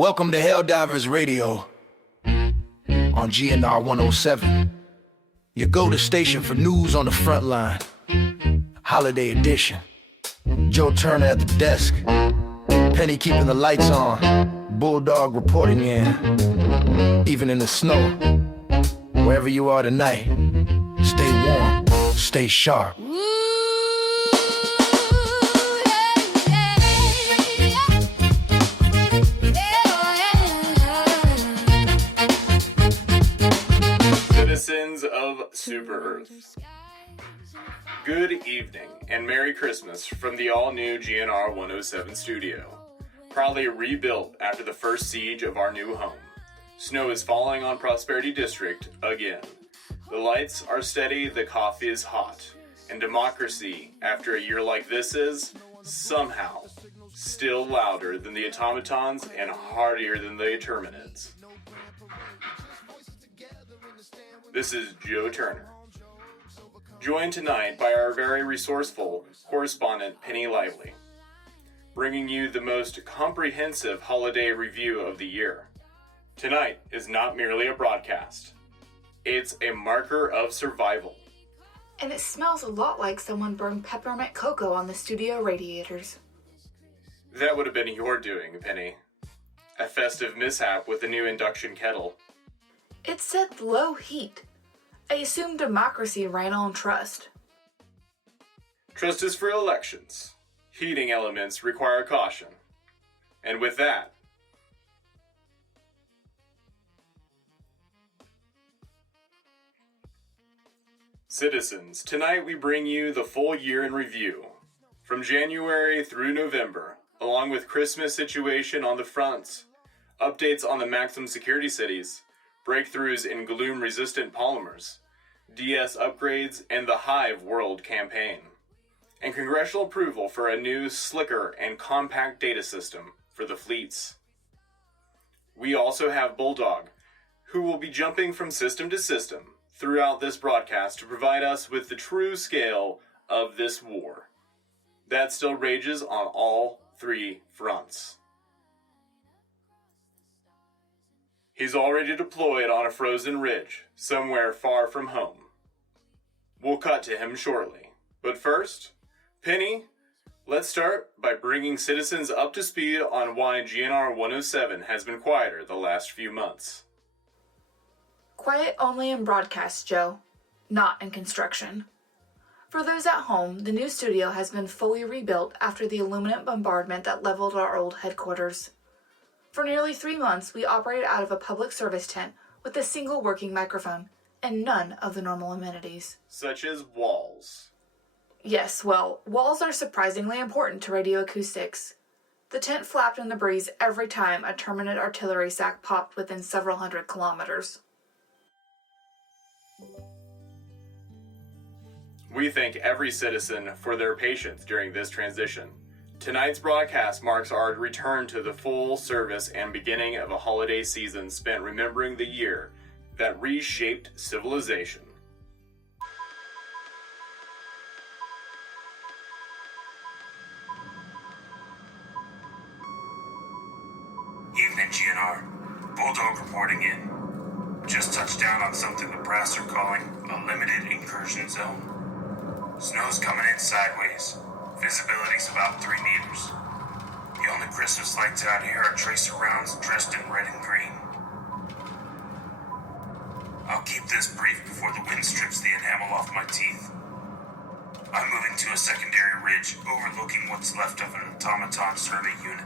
Welcome to Helldivers Radio on GNR-107, your go-to station for news on the front line. Holiday edition. Joe Turner at the desk, Penny keeping the lights on, Bulldog reporting in, even in the snow. Wherever you are tonight, stay warm, stay sharp. Citizens of Super Earth, good evening and Merry Christmas from the all-new GNR-107 studio. Proudly rebuilt after the first siege of our new home. Snow is falling on Prosperity District again. The lights are steady, the coffee is hot. And democracy, after a year like this, is, somehow, still louder than the Automatons and heartier than the Terminids. This is Joe Turner, joined tonight by our very resourceful correspondent Penny Lively, bringing you the most comprehensive holiday review of the year. Tonight is not merely a broadcast, it's a marker of survival. And it smells a lot like someone burned peppermint cocoa on the studio radiators. That would have been your doing, Penny. A festive mishap with the new induction kettle. It said low heat. I assumed democracy ran on trust. Trust is for elections. Heating elements require caution. And with that, citizens, tonight we bring you the full year in review. From January through November, along with Christmas situation on the fronts, updates on the maximum security cities, breakthroughs in gloom-resistant polymers, DS upgrades, and the Hive World campaign, and congressional approval for a new, slicker, and compact data system for the fleets. We also have Bulldog, who will be jumping from system to system throughout this broadcast to provide us with the true scale of this war that still rages on all three fronts. He's already deployed on a frozen ridge, somewhere far from home. We'll cut to him shortly. But first, Penny, let's start by bringing citizens up to speed on why GNR-107 has been quieter the last few months. Quiet only in broadcast, Joe, not in construction. For those at home, the new studio has been fully rebuilt after the aluminum bombardment that leveled our old headquarters. For nearly 3 months, we operated out of a public service tent with a single working microphone and none of the normal amenities. Such as walls. Yes, well, walls are surprisingly important to radio acoustics. The tent flapped in the breeze every time a Terminid artillery sack popped within several hundred kilometers. We thank every citizen for their patience during this transition. Tonight's broadcast marks our return to the full service and beginning of a holiday season spent remembering the year that reshaped civilization. Evening, GNR. Bulldog reporting in. Just touched down on something the brass are calling a limited incursion zone. Snow's coming in sideways. Visibility's about 3 meters. The only Christmas lights out here are tracer rounds dressed in red and green. I'll keep this brief before the wind strips the enamel off my teeth. I'm moving to a secondary ridge overlooking what's left of an Automaton survey unit.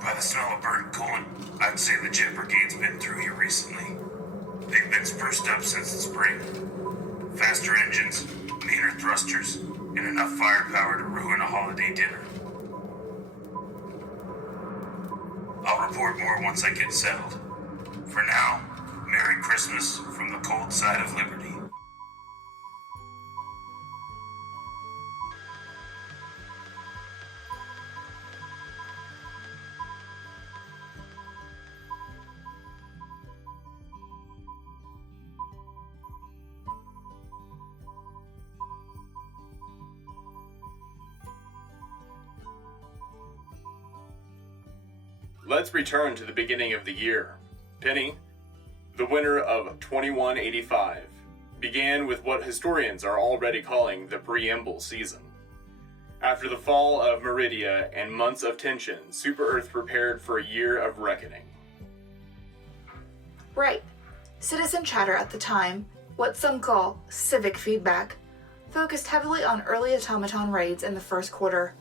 By the smell of burnt coolant, I'd say the jet brigade's been through here recently. They've been spruced up since the spring. Faster engines, meaner thrusters, and enough firepower to ruin a holiday dinner. I'll report more once I get settled. For now, Merry Christmas from the cold side of Liberty. let's return to the beginning of the year. Penny, the winter of 2185, began with what historians are already calling the preamble season. After the fall of Meridia and months of tension, Super Earth prepared for a year of reckoning. Right. Citizen chatter at the time, what some call civic feedback, focused heavily on early Automaton raids in the first quarter,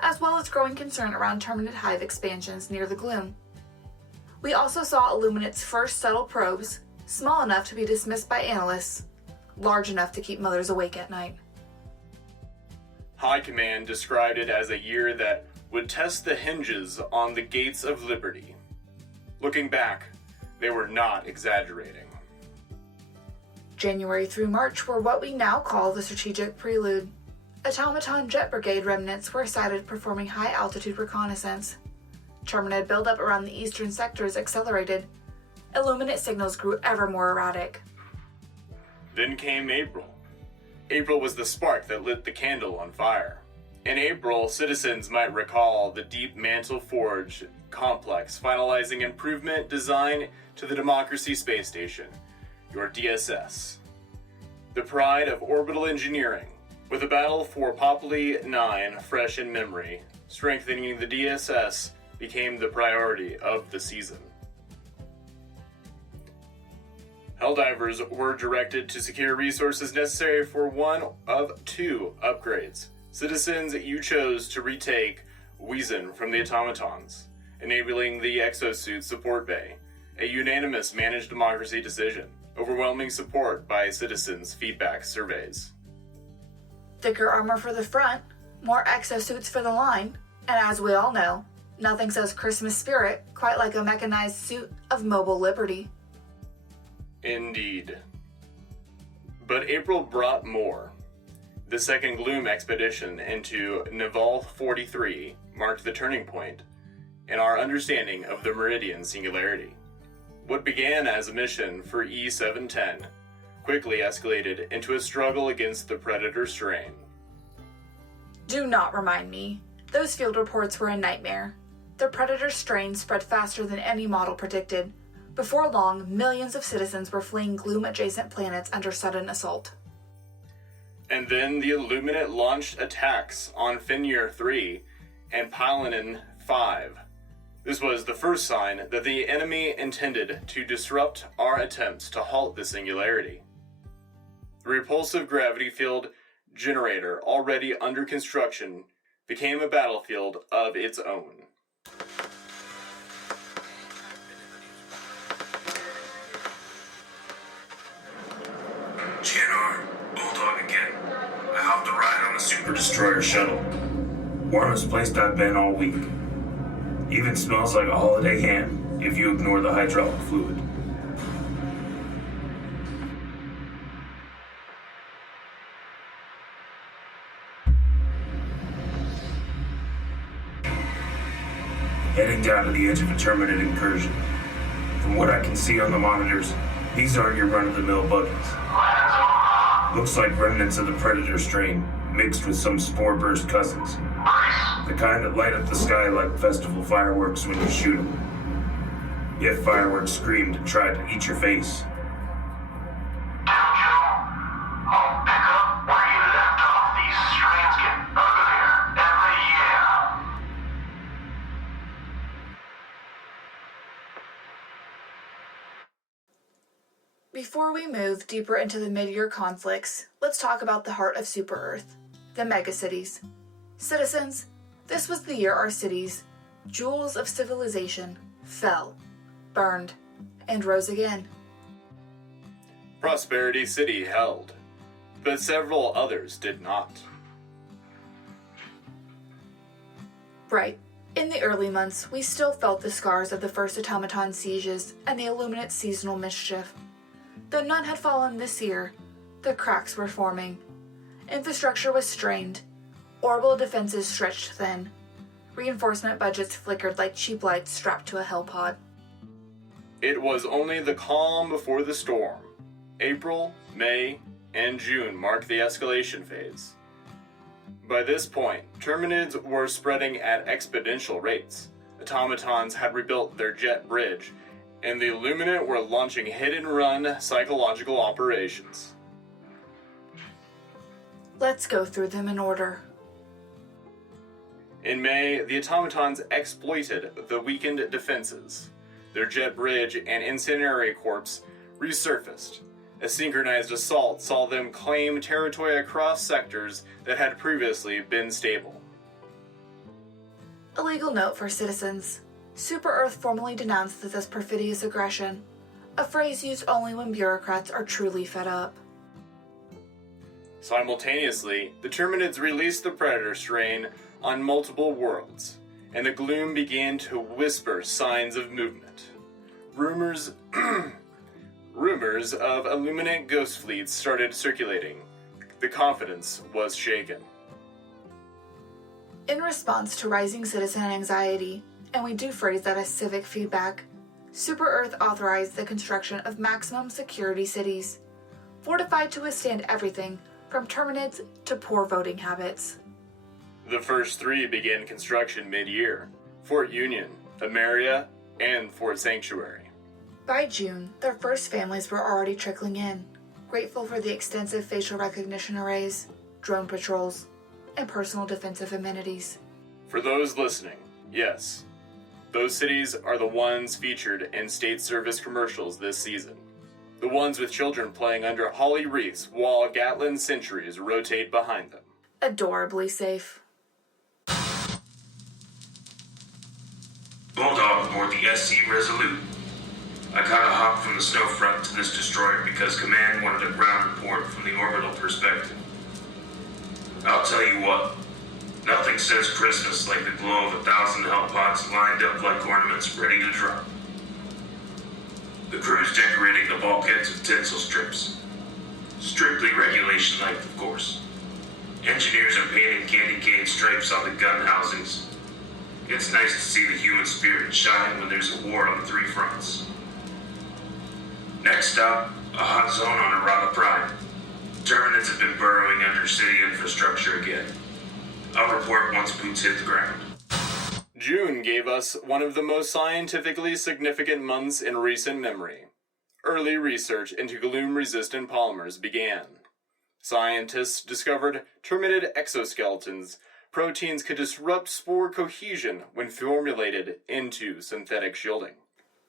as well as growing concern around Terminid Hive expansions near the Gloom. We also saw Illuminate's first subtle probes, small enough to be dismissed by analysts, large enough to keep mothers awake at night. High Command described it as a year that would test the hinges on the gates of liberty. Looking back, they were not exaggerating. January through March were what we now call the strategic prelude. Automaton Jet Brigade remnants were sighted performing high-altitude reconnaissance. Terminid buildup around the eastern sectors accelerated. Illuminate signals grew ever more erratic. Then came April. April was the spark that lit the candle on fire. In April, citizens might recall the Deep Mantle Forge complex finalizing improvement design to the Democracy Space Station, your DSS. The pride of orbital engineering, with a battle for Populi 9 fresh in memory, strengthening the DSS became the priority of the season. Helldivers were directed to secure resources necessary for one of two upgrades. Citizens, you chose to retake Weezon from the Automatons, enabling the exosuit support bay, a unanimous managed democracy decision, overwhelming support by citizens' feedback surveys. Thicker armor for the front, more exosuits for the line, and as we all know, nothing says Christmas spirit quite like a mechanized suit of mobile liberty. Indeed. But April brought more. The second Gloom expedition into Nival 43 marked the turning point in our understanding of the Meridian Singularity. What began as a mission for E710 quickly escalated into a struggle against the Predator strain. Do not remind me. Those field reports were a nightmare. The Predator strain spread faster than any model predicted. Before long, millions of citizens were fleeing Gloom-adjacent planets under sudden assault. And then the Illuminate launched attacks on Fenrir 3 and Pylonin 5. This was the first sign that the enemy intended to disrupt our attempts to halt the singularity. The repulsive gravity field generator, already under construction, became a battlefield of its own. GNR, Bulldog again. I hopped a ride on a super destroyer shuttle. Warmest place I've been all week. Even smells like a holiday ham if you ignore the hydraulic fluid. Heading down to the edge of a Terminid incursion. From what I can see on the monitors, these aren't your run-of-the-mill buggies. Looks like remnants of the Predator strain, mixed with some spore burst cousins. The kind that light up the sky like festival fireworks when you shoot them. Yet fireworks screamed and tried to eat your face. I'll pick up where you left off. These strains get uglier every year. Before we move deeper into the mid-year conflicts, let's talk about the heart of Super Earth, the megacities. Citizens, this was the year our cities, jewels of civilization, fell, burned, and rose again. Prosperity City held, but several others did not. Right. In the early months, we still felt the scars of the first Automaton sieges and the Illuminate seasonal mischief. Though none had fallen this year, the cracks were forming. Infrastructure was strained. Orbital defenses stretched thin. Reinforcement budgets flickered like cheap lights strapped to a hell pod. It was only the calm before the storm. April, May, and June marked the escalation phase. By this point, Terminids were spreading at exponential rates, automatons had rebuilt their jet bridge, and the Illuminate were launching hit-and-run psychological operations. Let's go through them in order. In May, the automatons exploited the weakened defenses. Their jet bridge and incendiary corps resurfaced. A synchronized assault saw them claim territory across sectors that had previously been stable. A legal note for citizens. Super Earth formally denounced this perfidious aggression, a phrase used only when bureaucrats are truly fed up. Simultaneously, the Terminids released the Predator strain on multiple worlds, and the gloom began to whisper signs of movement. Rumors of Illuminate ghost fleets started circulating. The confidence was shaken. In response to rising citizen anxiety, and we do phrase that as civic feedback, Super Earth authorized the construction of maximum security cities, fortified to withstand everything from Terminids to poor voting habits. The first three began construction mid-year: Fort Union, Ameria, and Fort Sanctuary. By June, their first families were already trickling in, grateful for the extensive facial recognition arrays, drone patrols, and personal defensive amenities. For those listening, yes, those cities are the ones featured in state service commercials this season. The ones with children playing under holly wreaths while Gatlin sentries rotate behind them. Adorably safe. Bulldog aboard the SC Resolute. I caught a hop from the snow front to this destroyer because Command wanted a ground report from the orbital perspective. I'll tell you what, nothing says Christmas like the glow of 1,000 hell pots lined up like ornaments ready to drop. The crew's decorating the bulkheads with tinsel strips. Strictly regulation length, of course. Engineers are painting candy cane stripes on the gun housings. It's nice to see the human spirit shine when there's a war on 3 fronts. Next up, a hot zone on Arata Prime. Terminids have been burrowing under city infrastructure again. I'll report once boots hit the ground. June gave us one of the most scientifically significant months in recent memory. Early research into gloom-resistant polymers began. Scientists discovered Terminid exoskeletons. Proteins could disrupt spore cohesion when formulated into synthetic shielding.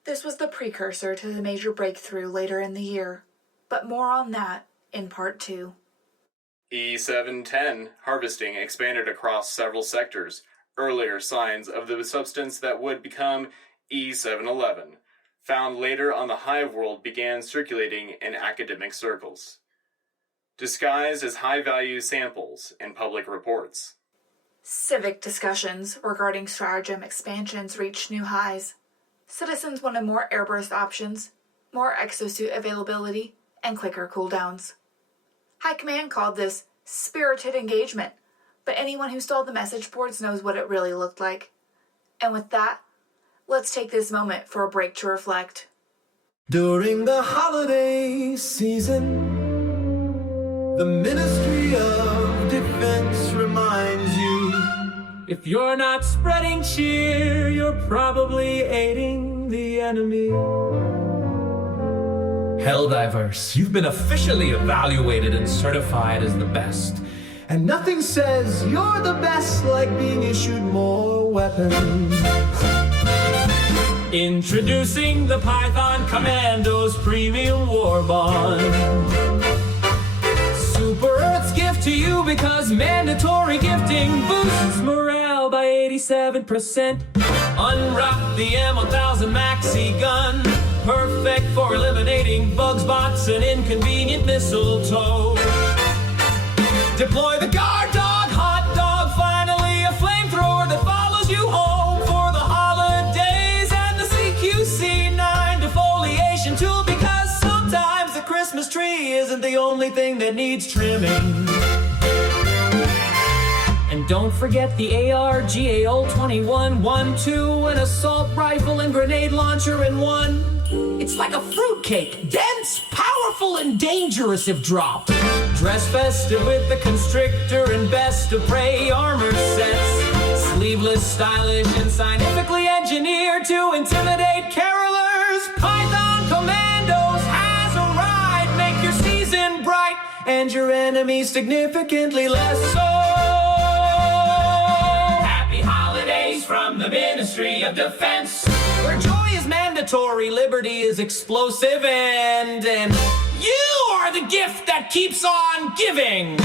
This was the precursor to the major breakthrough later in the year, but more on that in part 2. E710 harvesting expanded across several sectors. Earlier signs of the substance that would become E711, found later on the Hive World, began circulating in academic circles, disguised as high-value samples in public reports. Civic discussions regarding stratagem expansions reached new highs. Citizens wanted more airburst options, more exosuit availability, and quicker cooldowns. High Command called this spirited engagement, but anyone who stole the message boards knows what it really looked like. And with that, let's take this moment for a break to reflect. During the holiday season, the Ministry of Defense reminds you, if you're not spreading cheer, you're probably aiding the enemy. Helldivers, you've been officially evaluated and certified as the best. And nothing says you're the best like being issued more weapons. Introducing the Python Commandos Premium War Bond. Super Earth's gift to you because mandatory gifting boosts morale by 87%. Unwrap the M1000 Maxi gun, perfect for eliminating bugs, bots, and inconvenient mistletoe. Deploy the guard dog, hot dog, finally a flamethrower that follows you home for the holidays, and the CQC9 defoliation tool, because sometimes the Christmas tree isn't the only thing that needs trimming. And don't forget the AR-GAO-21-12, an assault rifle and grenade launcher in one. It's like a fruitcake, dense, powerful, and dangerous if dropped. Dress festive with the constrictor and best of prey armor sets. Sleeveless, stylish, and scientifically engineered. engineered to intimidate carolers. Python Commandos has arrived. Make your season bright and your enemies significantly less so. Happy holidays from the Ministry of Defense, where joy is mandatory, liberty is explosive, and you are the gift that keeps on giving.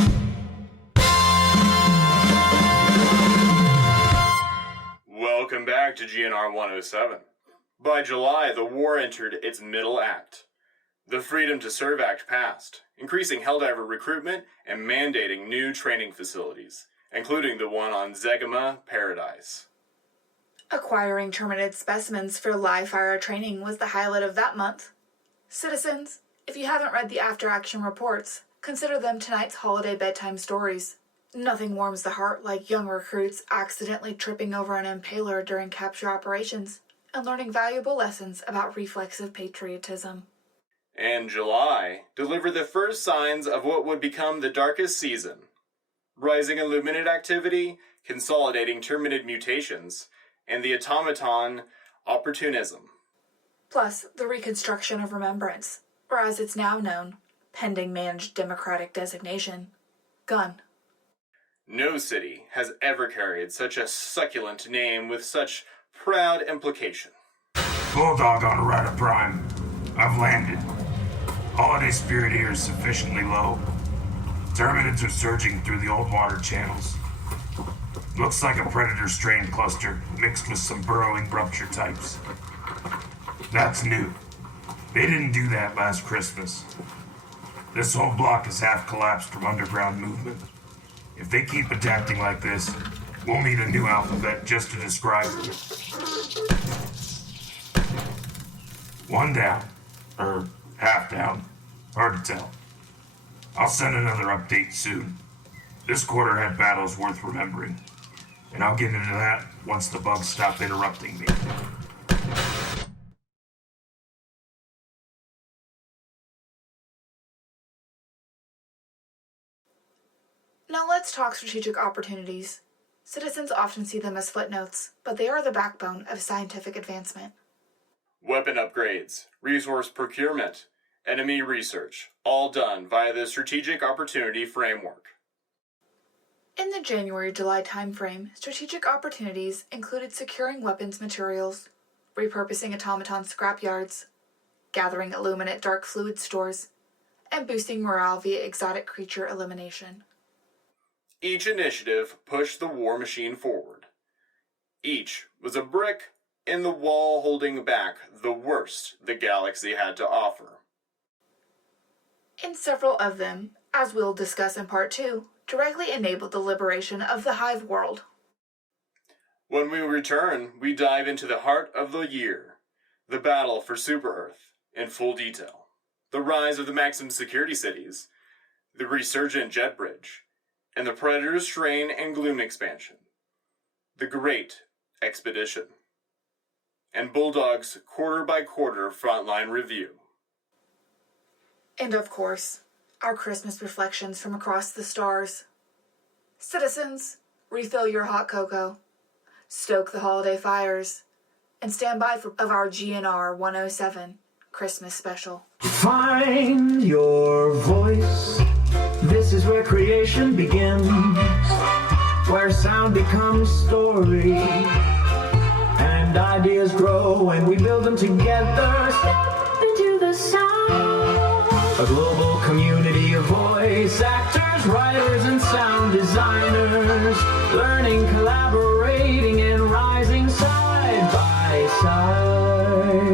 Welcome back to GNR-107. By July, the war entered its middle act. The Freedom to Serve Act passed, increasing Helldiver recruitment and mandating new training facilities, including the one on Zegama Paradise. Acquiring terminated specimens for live fire training was the highlight of that month. Citizens, if you haven't read the after-action reports, consider them tonight's holiday bedtime stories. Nothing warms the heart like young recruits accidentally tripping over an impaler during capture operations and learning valuable lessons about reflexive patriotism. And July delivered the first signs of what would become the darkest season. Rising Illuminate activity, consolidating Terminid mutations, and the Automaton opportunism. Plus, the reconstruction of Remembrance, or as it's now known, pending managed democratic designation, Gun. No city has ever carried such a succulent name with such proud implication. Bulldog on a ride of prime. I've landed. Holiday spirit here is sufficiently low. Terminids are surging through the old water channels. Looks like a predator strain cluster mixed with some burrowing rupture types. That's new. They didn't do that last Christmas. This whole block is half collapsed from underground movement. If they keep adapting like this, we'll need a new alphabet just to describe them. One down. Or half down. Hard to tell. I'll send another update soon. This quarter had battles worth remembering. And I'll get into that once the bugs stop interrupting me. Now let's talk strategic opportunities. Citizens often see them as footnotes, but they are the backbone of scientific advancement. Weapon upgrades, resource procurement, enemy research, all done via the Strategic Opportunity Framework. In the January-July timeframe, strategic opportunities included securing weapons materials, repurposing automaton scrapyards, gathering Illuminate dark fluid stores, and boosting morale via exotic creature elimination. Each initiative pushed the war machine forward. Each was a brick in the wall holding back the worst the galaxy had to offer. In several of them, as we'll discuss in Part 2, directly enabled the liberation of the Hive World. When we return, we dive into the heart of the year, the battle for Super-Earth, in full detail, the rise of the maximum security cities, the resurgent jet bridge, and the Predator's Strain and Gloom expansion, the Great Expedition, and Bulldog's quarter-by-quarter frontline review. And of course, our Christmas reflections from across the stars. Citizens, refill your hot cocoa, stoke the holiday fires, and stand by for our GNR-107 Christmas Special. Find your voice. This is where creation begins, where sound becomes story, and ideas grow when we build them together. Step into the sound. A global community of voice actors, writers, and sound designers, learning, collaborating, and rising side by side.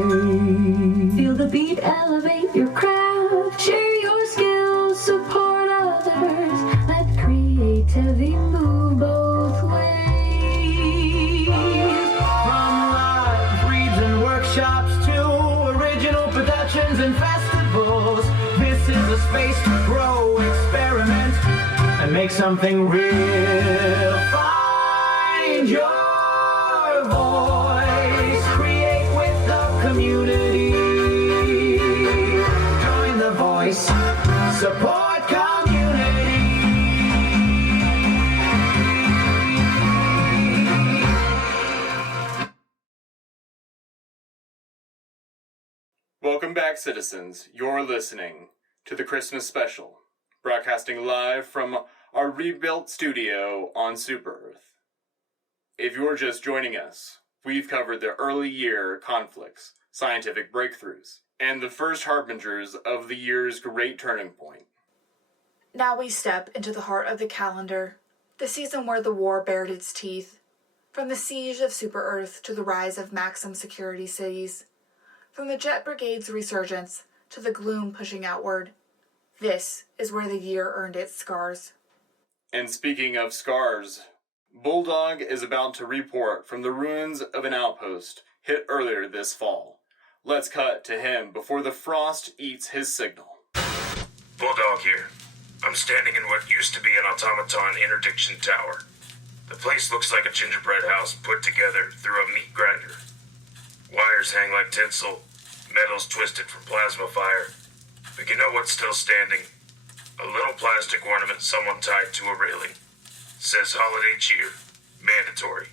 Feel the beat, elevate your craft, share your skills, support others, let creativity move both ways. From live reads and workshops to original productions and festivals, this is a space to grow, experiment, and make something real. Find your voice, create with the community. Join the voice, support. Welcome back, citizens. You're listening to the Christmas Special, broadcasting live from our rebuilt studio on Super Earth. If you're just joining us, we've covered the early year conflicts, scientific breakthroughs, and the first harbingers of the year's great turning point. Now we step into the heart of the calendar, the season where the war bared its teeth. From the siege of Super Earth to the rise of maximum security cities, from the Jet Brigade's resurgence to the gloom pushing outward, this is where the year earned its scars. And speaking of scars, Bulldog is about to report from the ruins of an outpost hit earlier this fall. Let's cut to him before the frost eats his signal. Bulldog here. I'm standing in what used to be an Automaton interdiction tower. The place looks like a gingerbread house put together through a meat grinder. Wires hang like tinsel, metal's twisted from plasma fire. But you know what's still standing? A little plastic ornament someone tied to a railing. Says holiday cheer. Mandatory.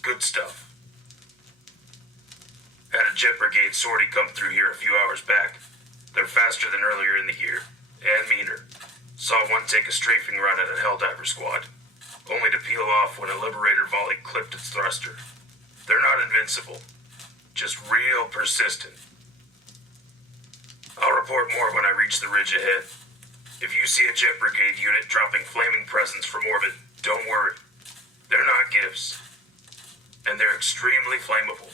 Good stuff. Had a Jet Brigade sortie come through here a few hours back. They're faster than earlier in the year, and meaner. Saw one take a strafing run at a Helldiver squad, only to peel off when a Liberator volley clipped its thruster. They're not invincible, just real persistent. I'll report more when I reach the ridge ahead. If you see a Jet Brigade unit dropping flaming presents from orbit, don't worry. They're not gifts, and they're extremely flammable.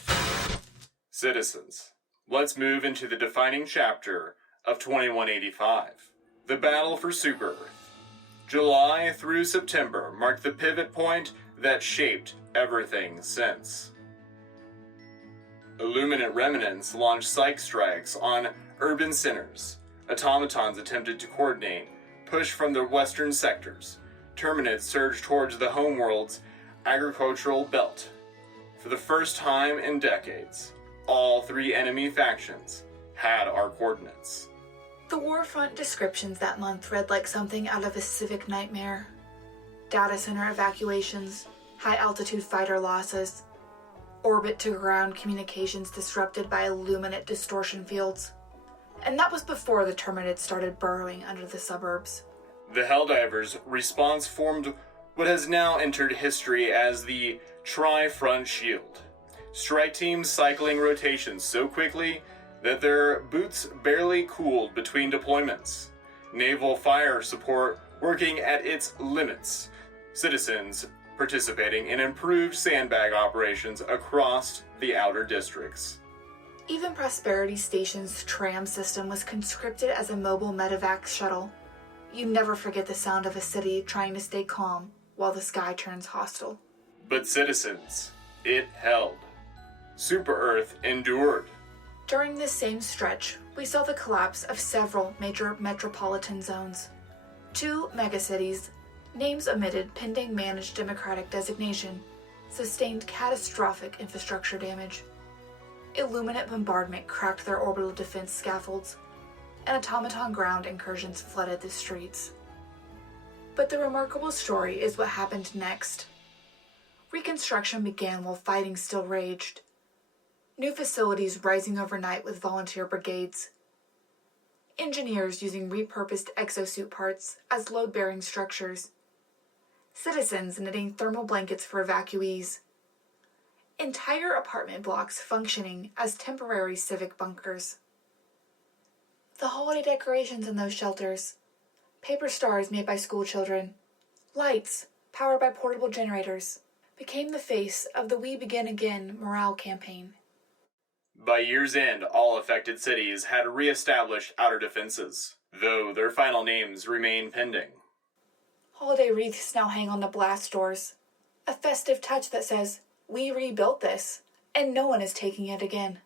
Citizens, let's move into the defining chapter of 2185, the battle for Super Earth. July through September marked the pivot point that shaped everything since. Illuminant remnants launched psych strikes on urban centers. Automatons attempted to coordinate, push from the western sectors. Terminids surged towards the homeworld's agricultural belt. For the first time in decades, all three enemy factions had our coordinates. The warfront descriptions that month read like something out of a civic nightmare. Data center evacuations, high-altitude fighter losses, orbit-to-ground communications disrupted by illuminate distortion fields. And that was before the Terminids started burrowing under the suburbs. The Helldivers' response formed what has now entered history as the Tri-Front Shield. Strike teams cycling rotations so quickly that their boots barely cooled between deployments. Naval fire support working at its limits. Citizens participating in improved sandbag operations across the outer districts. Even Prosperity Station's tram system was conscripted as a mobile medevac shuttle. You never forget the sound of a city trying to stay calm while the sky turns hostile. But citizens, it held. Super Earth endured. During this same stretch, we saw the collapse of several major metropolitan zones. 2 megacities, names omitted pending managed democratic designation, sustained catastrophic infrastructure damage. Illuminate bombardment cracked their orbital defense scaffolds, and automaton ground incursions flooded the streets. But the remarkable story is what happened next. Reconstruction began while fighting still raged. New facilities rising overnight with volunteer brigades. Engineers using repurposed exosuit parts as load-bearing structures. Citizens knitting thermal blankets for evacuees. Entire apartment blocks functioning as temporary civic bunkers. The holiday decorations in those shelters, paper stars made by schoolchildren, lights powered by portable generators, became the face of the We Begin Again morale campaign. By year's end, all affected cities had re-established outer defenses, though their final names remain pending. Holiday wreaths now hang on the blast doors, a festive touch that says, "We rebuilt this, and no one is taking it again."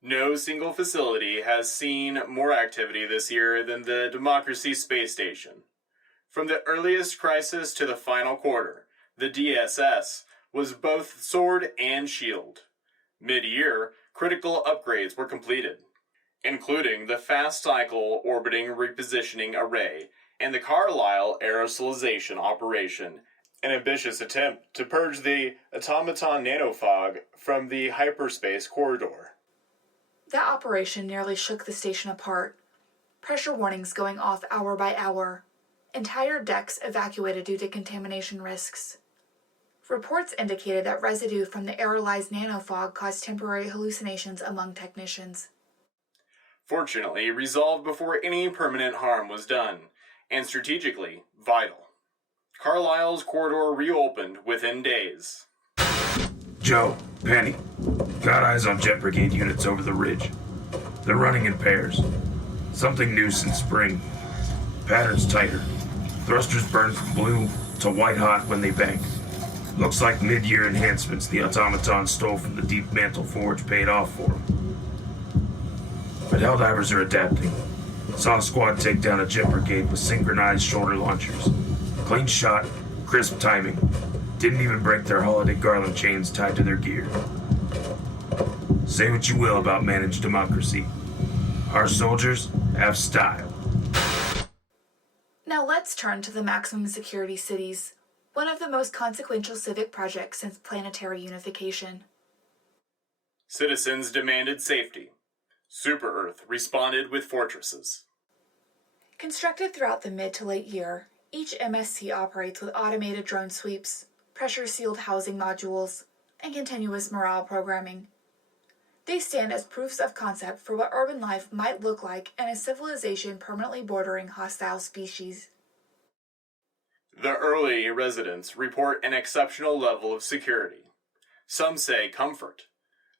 No single facility has seen more activity this year than the Democracy Space Station. From the earliest crisis to the final quarter, the DSS was both sword and shield. Mid-year, critical upgrades were completed, including the fast cycle orbiting repositioning array and the Carlisle aerosolization operation, an ambitious attempt to purge the automaton nanofog from the hyperspace corridor. That operation nearly shook the station apart. Pressure warnings going off hour by hour. Entire decks evacuated due to contamination risks. Reports indicated that residue from the aerolized nanofog caused temporary hallucinations among technicians. Fortunately, resolved before any permanent harm was done, and strategically vital. Carlisle's corridor reopened within days. Joe, Penny, got eyes on jet brigade units over the ridge. They're running in pairs. Something new since spring. Patterns tighter. Thrusters burn from blue to white hot when they bank. Looks like mid-year enhancements the Automaton stole from the Deep Mantle Forge paid off for them. But Helldivers are adapting. Saw a squad take down a jet brigade with synchronized shoulder launchers. Clean shot, crisp timing. Didn't even break their holiday garland chains tied to their gear. Say what you will about managed democracy. Our soldiers have style. Now let's turn to the maximum security cities, one of the most consequential civic projects since planetary unification. Citizens demanded safety. Super Earth responded with fortresses. Constructed throughout the mid to late year, each MSC operates with automated drone sweeps, pressure-sealed housing modules, and continuous morale programming. They stand as proofs of concept for what urban life might look like in a civilization permanently bordering hostile species. The early residents report an exceptional level of security. Some say comfort,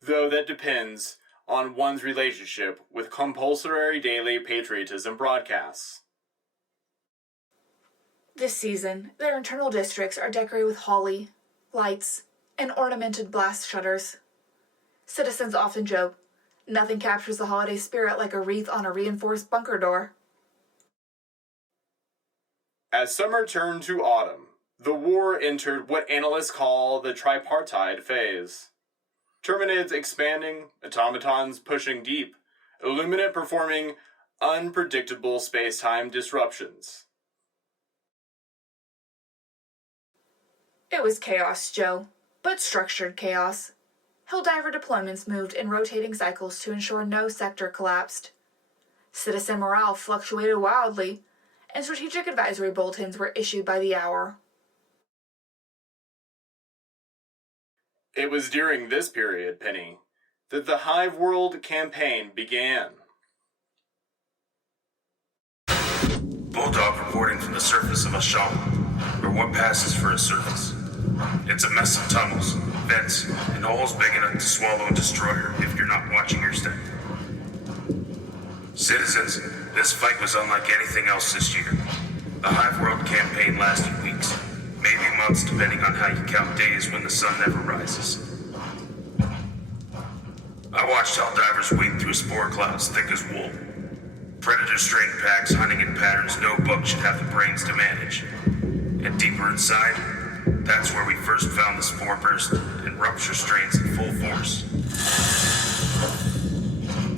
though that depends on one's relationship with compulsory daily patriotism broadcasts. This season, their internal districts are decorated with holly, lights, and ornamented blast shutters. Citizens often joke, nothing captures the holiday spirit like a wreath on a reinforced bunker door. As summer turned to autumn, the war entered what analysts call the tripartite phase. Terminids expanding, automatons pushing deep, Illuminate performing unpredictable space-time disruptions. It was chaos, Joe, but structured chaos. Helldiver deployments moved in rotating cycles to ensure no sector collapsed. Citizen morale fluctuated wildly, and strategic advisory bulletins were issued by the hour. It was during this period, Penny, that the Hive World campaign began. Bulldog reporting from the surface of Asham, or what passes for a surface. It's a mess of tunnels, vents, and holes big enough to swallow a destroyer if you're not watching your step. Citizens, this fight was unlike anything else this year. The Hive World campaign lasted weeks, maybe months depending on how you count days when the sun never rises. I watched Helldivers wade through spore clouds thick as wool. Predator strain packs hunting in patterns no book should have the brains to manage. And deeper inside, that's where we first found the spore burst and rupture strains in full force.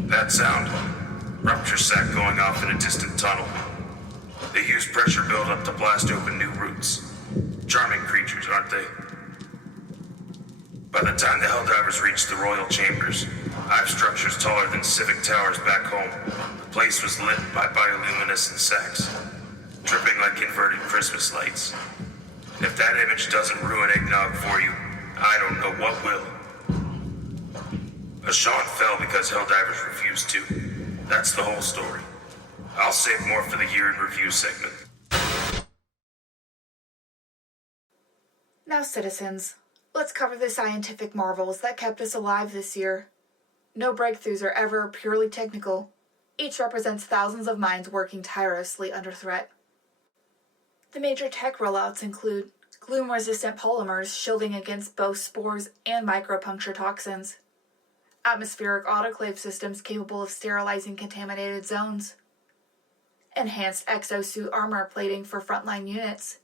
That sound, rupture sac going off in a distant tunnel. They use pressure buildup to blast open new routes. Charming creatures, aren't they? By the time the Helldivers reached the royal chambers, hive structures taller than civic towers back home, the place was lit by bioluminescent sacs, dripping like inverted Christmas lights. And if that image doesn't ruin eggnog for you, I don't know what will. Ashawn fell because Helldivers refused to. That's the whole story. I'll save more for the year in review segment. Now, citizens, let's cover the scientific marvels that kept us alive this year. No breakthroughs are ever purely technical. Each represents thousands of minds working tirelessly under threat. The major tech rollouts include gloom-resistant polymers shielding against both spores and micropuncture toxins, atmospheric autoclave systems capable of sterilizing contaminated zones, enhanced exosuit armor plating for frontline units,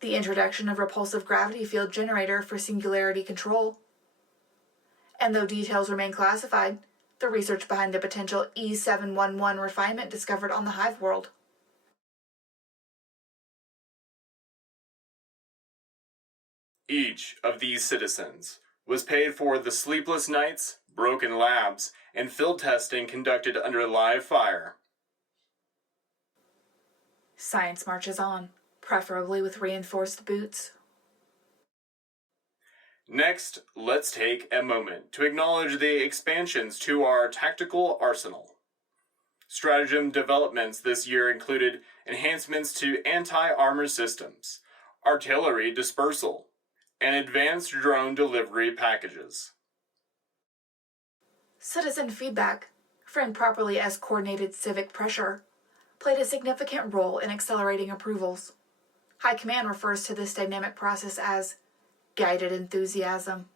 the introduction of repulsive gravity field generator for singularity control. And though details remain classified, the research behind the potential E711 refinement discovered on the Hive World. Each of these citizens was paid for the sleepless nights, broken labs, and field testing conducted under live fire. Science marches on, preferably with reinforced boots. Next, let's take a moment to acknowledge the expansions to our tactical arsenal. Stratagem developments this year included enhancements to anti-armor systems, artillery dispersal, and advanced drone delivery packages. Citizen feedback, framed properly as coordinated civic pressure, played a significant role in accelerating approvals. High Command refers to this dynamic process as guided enthusiasm.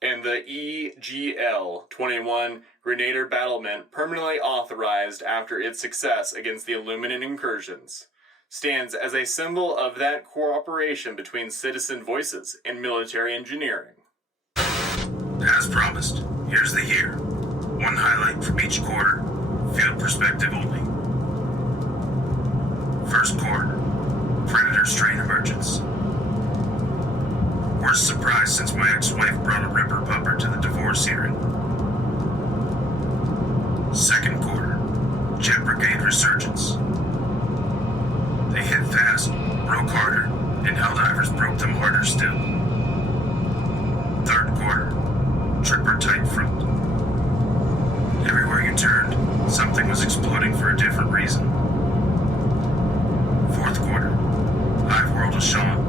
And the EGL-21 Grenadier Battlement, permanently authorized after its success against the Illuminant incursions, stands as a symbol of that cooperation between citizen voices and military engineering. As promised, here's the year. One highlight from each quarter, field perspective only. First quarter, Predator strain emergence. Worst surprise since my ex-wife brought a ripper pupper to the divorce hearing. Second quarter, Jet Brigade resurgence. They hit fast, broke harder, and Helldivers broke them harder still. Third quarter, Tripartite front. Everywhere you turned, something was exploding for a different reason. Fourth quarter, Hive World of Sean.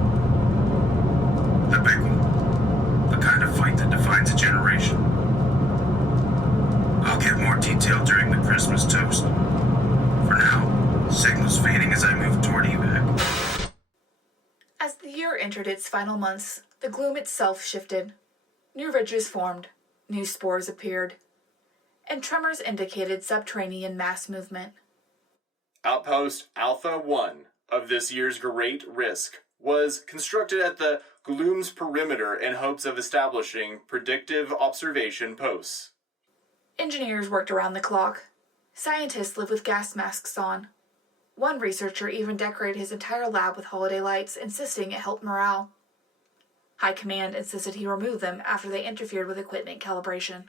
The big one. The kind of fight that defines a generation. I'll give more detail during the Christmas toast. For now, signals fading as I move toward evac. As the year entered its final months, the gloom itself shifted. New ridges formed, new spores appeared, and tremors indicated subterranean mass movement. Outpost Alpha 1 of this year's Great Risk was constructed at the gloom's perimeter in hopes of establishing predictive observation posts. Engineers worked around the clock. Scientists lived with gas masks on. One researcher even decorated his entire lab with holiday lights, insisting it helped morale. High Command insisted he remove them after they interfered with equipment calibration.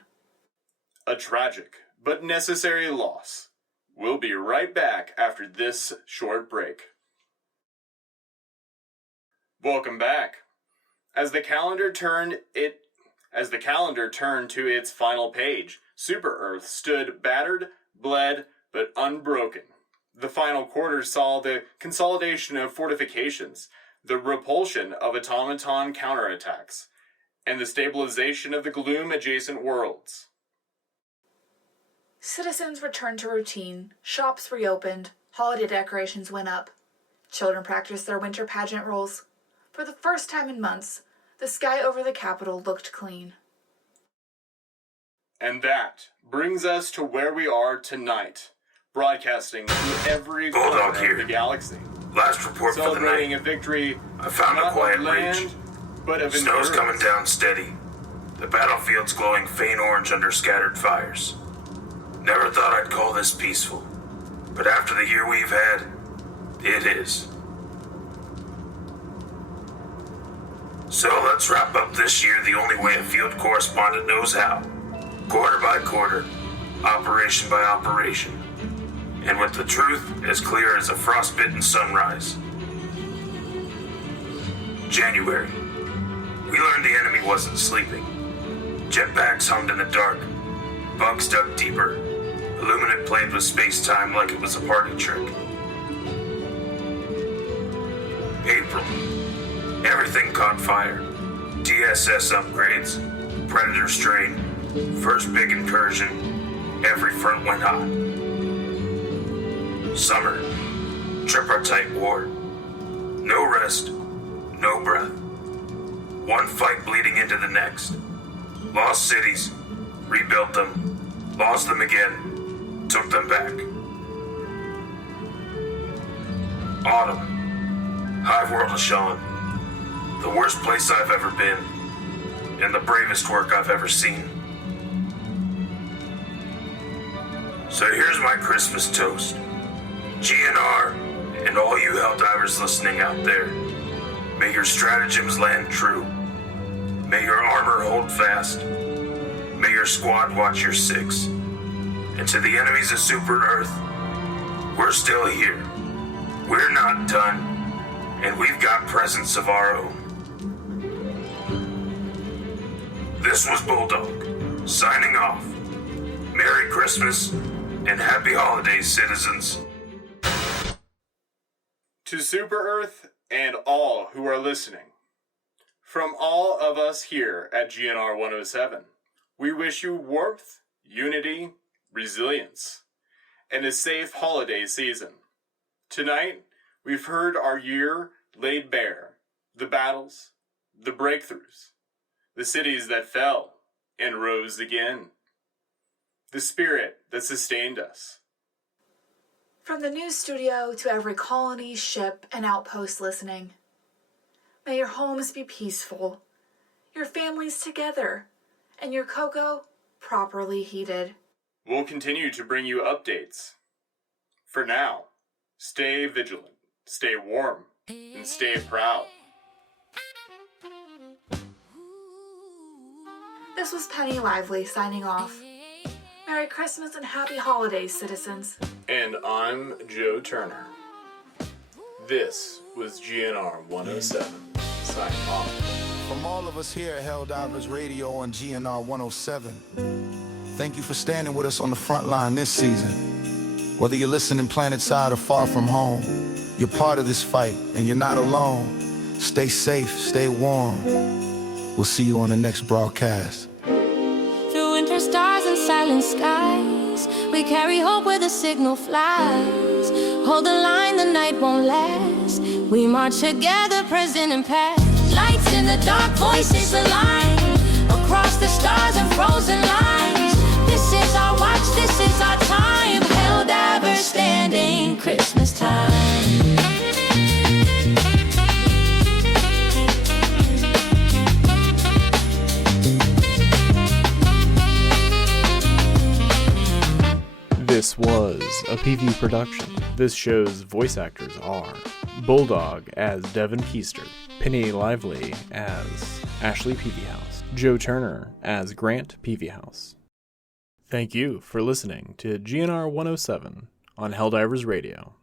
A tragic but necessary loss. We'll be right back after this short break. Welcome back. As the calendar turned to its final page, Super Earth stood battered, bled, but unbroken. The final quarter saw the consolidation of fortifications, the repulsion of automaton counterattacks, and the stabilization of the gloom-adjacent worlds. Citizens returned to routine, shops reopened, holiday decorations went up. Children practiced their winter pageant roles. For the first time in months, the sky over the capital looked clean. And that brings us to where we are tonight, broadcasting to every Bulldog corner here. of the galaxy, Last report for the celebrating night. a victory I found a not quiet of land, ridge. but of Snow's endurance. coming down steady. The battlefield's glowing faint orange under scattered fires. Never thought I'd call this peaceful, but after the year we've had, it is. So let's wrap up this year the only way a field correspondent knows how. Quarter by quarter, operation by operation, and with the truth as clear as a frostbitten sunrise. January. We learned the enemy wasn't sleeping. Jetpacks hummed in the dark. Bugs dug deeper. Illuminant played with space-time like it was a party trick. April. Everything caught fire. DSS upgrades. Predator strain. First big incursion. Every front went hot. Summer. Tripartite war. No rest. No breath. One fight bleeding into the next. Lost cities. Rebuilt them. Lost them again. Took them back. Autumn. Hive World of Sean. The worst place I've ever been. And the bravest work I've ever seen. So here's my Christmas toast. GNR and all you Helldivers listening out there. May your stratagems land true. May your armor hold fast. May Commander Squad Watcher 6. And to the enemies of Super Earth, we're still here. We're not done, and we've got presence of our own. This was Bulldog, signing off. Merry Christmas, and Happy Holidays, citizens. To Super Earth and all who are listening, from all of us here at GNR-107, we wish you warmth, unity, resilience, and a safe holiday season. Tonight, we've heard our year laid bare, the battles, the breakthroughs, the cities that fell and rose again, the spirit that sustained us. From the news studio to every colony, ship, and outpost listening, may your homes be peaceful, your families together, and your cocoa properly heated. We'll continue to bring you updates. For now, stay vigilant, stay warm, and stay proud. This was Penny Lively signing off. Merry Christmas and Happy Holidays, citizens. And I'm Joe Turner. This was GNR-107, signing off. From all of us here at Helldivers Radio on GNR-107, thank you for standing with us on the front line this season. Whether you're listening planetside or far from home, you're part of this fight and you're not alone. Stay safe, stay warm. We'll see you on the next broadcast. Through winter stars and silent skies, we carry hope where the signal flies. Hold the line, the night won't last. We march together, present and past. Lights in the dark, voices align across the stars and frozen lines. This is our watch, this is our time. Helldivers standing, Christmas time. This was a PV production. This show's voice actors are Bulldog as Devin Keister, Penny Lively as Ashley Peavyhouse, Joe Turner as Grant Peavyhouse. Thank you for listening to GNR 107 on Helldivers Radio.